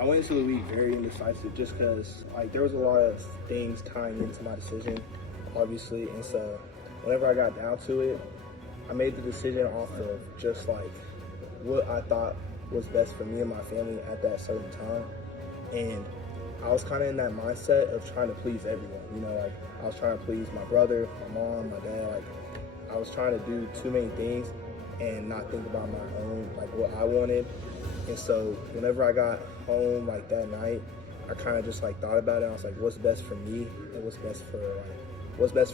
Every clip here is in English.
I went into the league very indecisive just because, like, there was a lot of things tying into my decision, obviously. And so whenever I got down to it, I made the decision off of just, like, what I thought was best for me and my family at that certain time. And I was kind of in that mindset of trying to please everyone. You know, like, I was trying to please my brother, my mom, my dad. Like, I was trying to do too many things and not think about my own, like, what I wanted. And so whenever I got home, like, that night, I kind of just, like, thought about it. I was like, what's best for me and what's best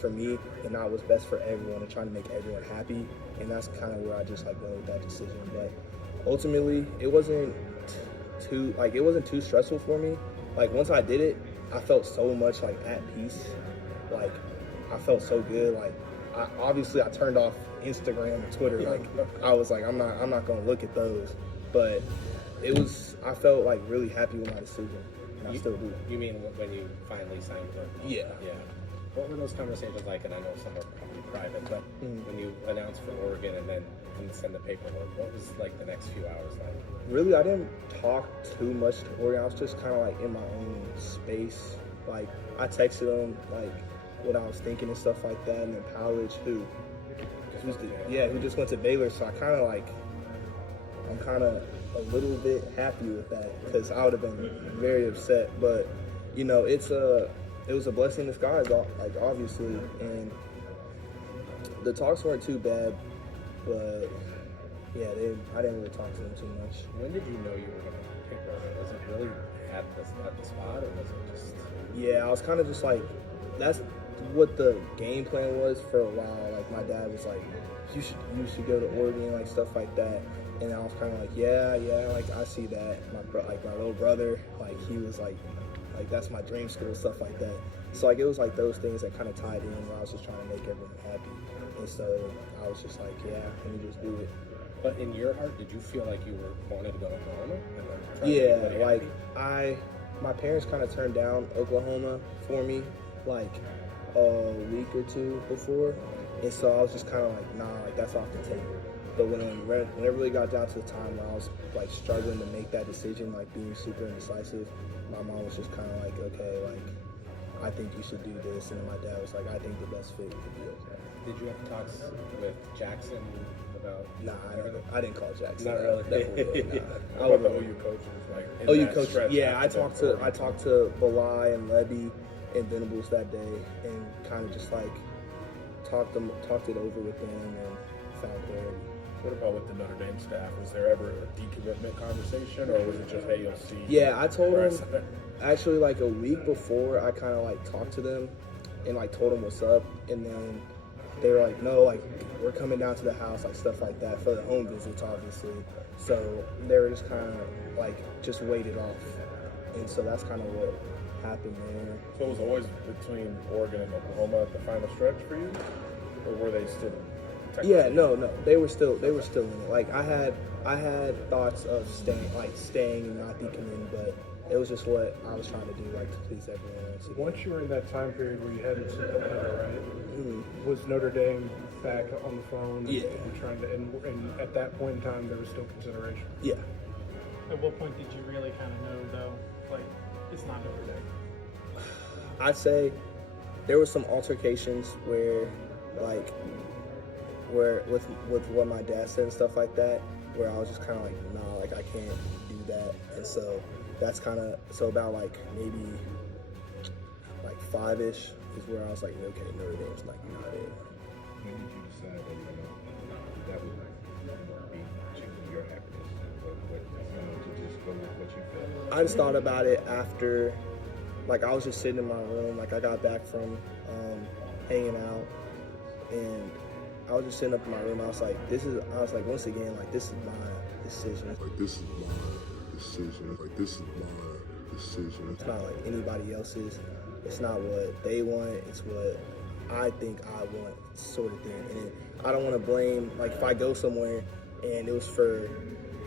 for me and not what's best for everyone, and trying to make everyone happy. And that's kind of where I just, like, went with that decision. But ultimately, it wasn't too stressful for me. Like, once I did it, I felt so much, like, at peace. Like, I felt so good. Like, I turned off Instagram and Twitter. Like, I was like, I'm not gonna look at those. But I felt, like, really happy with my decision, and I still do. You mean when you finally signed for? Yeah. Yeah. What were those conversations like? And I know some are probably private, but when you announced for Oregon and then send the paperwork, what was, like, the next few hours like? Really, I didn't talk too much to Oregon. I was just kind of, like, in my own space. Like, I texted them, like, what I was thinking and stuff like that. And then Powledge, who just went to Baylor. So I'm kind of a little bit happy with that, because I would have been very upset. But, you know, it was a blessing in disguise, like, obviously. And the talks weren't too bad, but yeah, I didn't really talk to them too much. When did you know you were going to pick Oregon? Was it really at the spot, or was it just? Yeah, I was kind of just like, that's what the game plan was for a while. Like, my dad was like, you should go to Oregon, like, stuff like that. And I was kind of like, yeah, like, I see that. My little brother, like, he was like that's my dream school, stuff like that. So, like, it was like those things that kind of tied in, where I was just trying to make everyone happy. And so I was just like, yeah, let me just do it. But in your heart, did you feel like you wanted to go to Oklahoma? Yeah, like, my parents kind of turned down Oklahoma for me, like, a week or two before. And so I was just kind of like, nah, like, that's off the table. But when it really got down to the time where I was, like, struggling to make that decision, like, being super indecisive, my mom was just kind of like, okay, like, I think you should do this. And my dad was like, I think the best fit could be okay. Did you have talks with Jackson about? Nah, I didn't call Jackson. Not really. Nah. What about the OU coaches? Like, OU coach. Yeah, I talked to Balai and Levy and Venables that day, and kind of just, like, talked it over with them and found clarity. What about with the Notre Dame staff? Was there ever a decommitment conversation, or was it just, hey, you'll see? Yeah, I told them, actually, like, a week before, I kind of, like, talked to them and, like, told them what's up. And then they were like, no, like, we're coming down to the house, like, stuff like that, for the home visits, obviously. So they were just kind of, like, just waited off. And so that's kind of what happened there. So it was always between Oregon and Oklahoma at the final stretch for you? Or were they still? Yeah, no, they were still in it. Like, I had thoughts of staying and not decommitting, but it was just what I was trying to do, like, to please everyone else. Once you were in that time period where you hadn't seen Oklahoma, right? Was Notre Dame back on the phone? Yeah. And at that point in time, there was still consideration. Yeah. At what point did you really kind of know, though, like, it's not Notre Dame? I'd say there were some altercations where with what my dad said and stuff like that, where I was just kind of like, nah, like, I can't do that. And so that's kind of, so about, like, maybe, like, 5-ish is where I was like, okay, Notre Dame's, like, not it. When did you decide that would be to your happiness, to just go with what you felt? I just thought about it after, like, I was just sitting in my room, like, I got back from hanging out, and I was just sitting up in my room. I was like, once again, like, this is my decision. Like, this is my decision. Like, this is my decision. It's not like anybody else's. It's not what they want. It's what I think I want, sort of thing. And I don't want to blame, like, if I go somewhere and it was for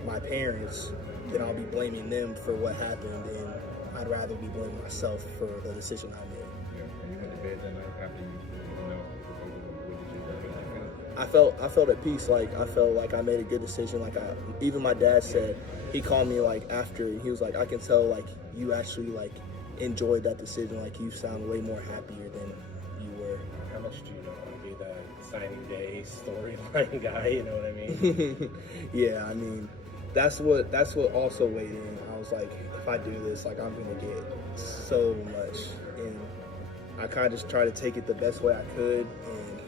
my parents, then I'll be blaming them for what happened, and I'd rather be blaming myself for the decision I made. Yeah, and you went to bed that night after you know, what did you feel? I felt at peace. Like, I felt like I made a good decision. Like, even my dad said, he called me like after, and he was like, I can tell like you actually like enjoyed that decision. Like you sound way more happier than you were. How much do you not want to be the signing day storyline guy? You know what I mean? Yeah, I mean, that's what also weighed in. I was like, if I do this, like I'm gonna get so much, and I kind of just try to take it the best way I could, and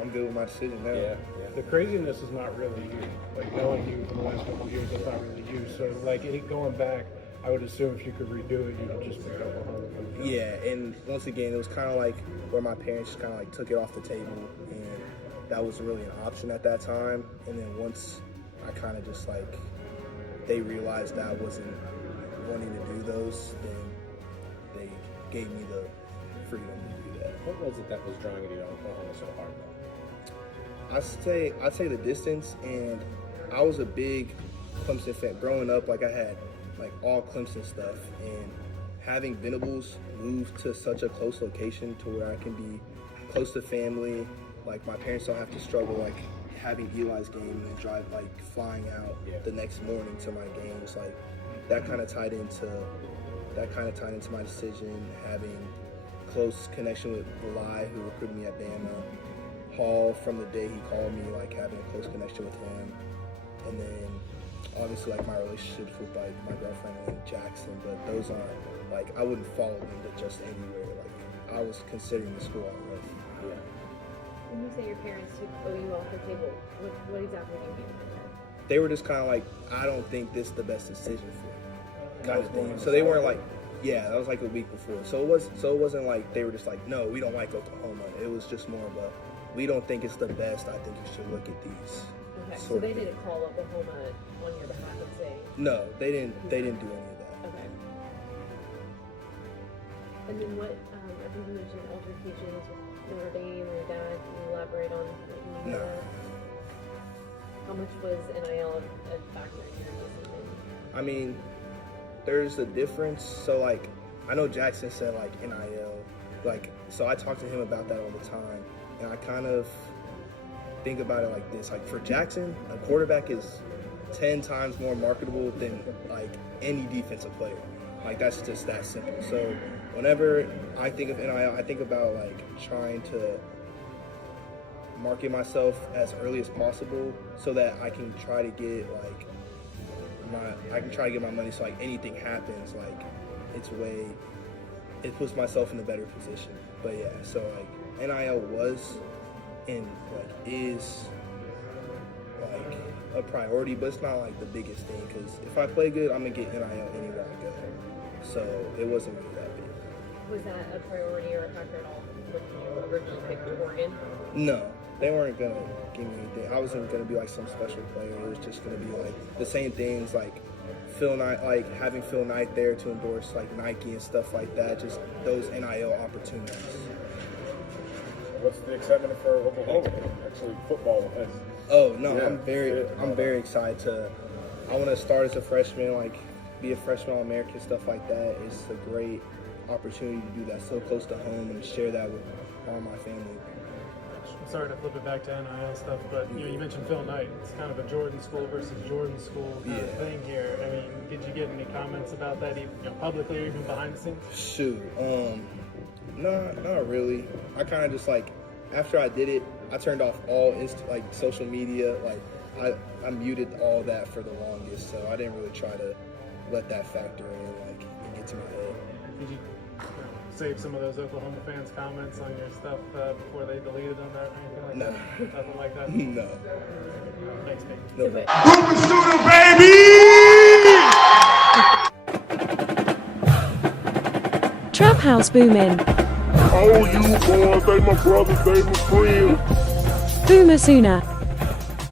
I'm good with my decision now. Yeah. The craziness is not really you. Like knowing you for the last couple of years, it's not really you. So like going back, I would assume if you could redo it, you would just pick up Oklahoma. Yeah, and once again, it was kind of like where my parents just kind of like took it off the table, and that wasn't really an option at that time. And then once I kind of just like, they realized that I wasn't wanting to do those, then they gave me the freedom to do that. What was it that was drawing you to Oklahoma so hard, though? I'd say the distance, and I was a big Clemson fan. Growing up, like I had like all Clemson stuff, and having Venables move to such a close location to where I can be close to family, like my parents don't have to struggle like having Eli's game and then drive like flying out the next morning to my games. Like that kind of tied into my decision. Having close connection with Eli, who recruited me at Bama. Hall, from the day he called me, like having a close connection with him, and then obviously like my relationships with like my girlfriend and Jackson, but those aren't like I wouldn't follow them to just anywhere. Like I was considering the school I was. Yeah. When you say your parents took OU off the table, what exactly do you mean by that? They were just kind of like, I don't think this is the best decision for you, kind of thing. So they weren't like, yeah, that was like a week before. So it wasn't like they were just like, no, we don't like Oklahoma. It was just more of a, we don't think it's the best. I think you should look at these. Okay, so they didn't call Oklahoma on your behalf and say. No, they didn't. They didn't do any of that. Okay. And then what? I think you mentioned altercations with Notre Dame or your dad. Can you elaborate on what you mean by that? How much was NIL a factor in your decision? I mean, there's a difference. So like, I know Jackson said like NIL, like so I talk to him about that all the time. And I kind of think about it like this. Like for Jackson, a quarterback is 10 times more marketable than like any defensive player. Like that's just that simple. So whenever I think of NIL, I think about like trying to market myself as early as possible so that I can try to get like my money so like anything happens, like it puts myself in a better position. But yeah, so like NIL was and like is like a priority, but it's not like the biggest thing because if I play good, I'm gonna get NIL anywhere I go. So it wasn't really that big. Was that a priority or a factor at all when you originally picked Oregon? No, they weren't gonna give me anything. I wasn't gonna be like some special player. It was just gonna be like the same things like Phil Knight, like having Phil Knight there to endorse like Nike and stuff like that. Just those NIL opportunities. What's the excitement for Oklahoma? Actually, football. Oh no, Yeah. I'm very excited to. I want to start as a freshman, like be a freshman All-American, stuff like that. It's a great opportunity to do that so close to home and share that with all my family. Sorry to flip it back to NIL stuff, but you mentioned Phil Knight. It's kind of a Jordan school versus Jordan school kind of thing here. I mean, did you get any comments about that, publicly or even behind the scenes? Shoot, not really. I kind of just like after I did it, I turned off all social media. Like I muted all that for the longest, so I didn't really try to let that factor in, like and get to my head. Did you save some of those Oklahoma fans' comments on your stuff before they deleted them or anything like that? Nothing like that? No. Thanks, Peyton. No. Trap House booming. Oh, you boys, they my brothers, they my friends. Boomer Sooner.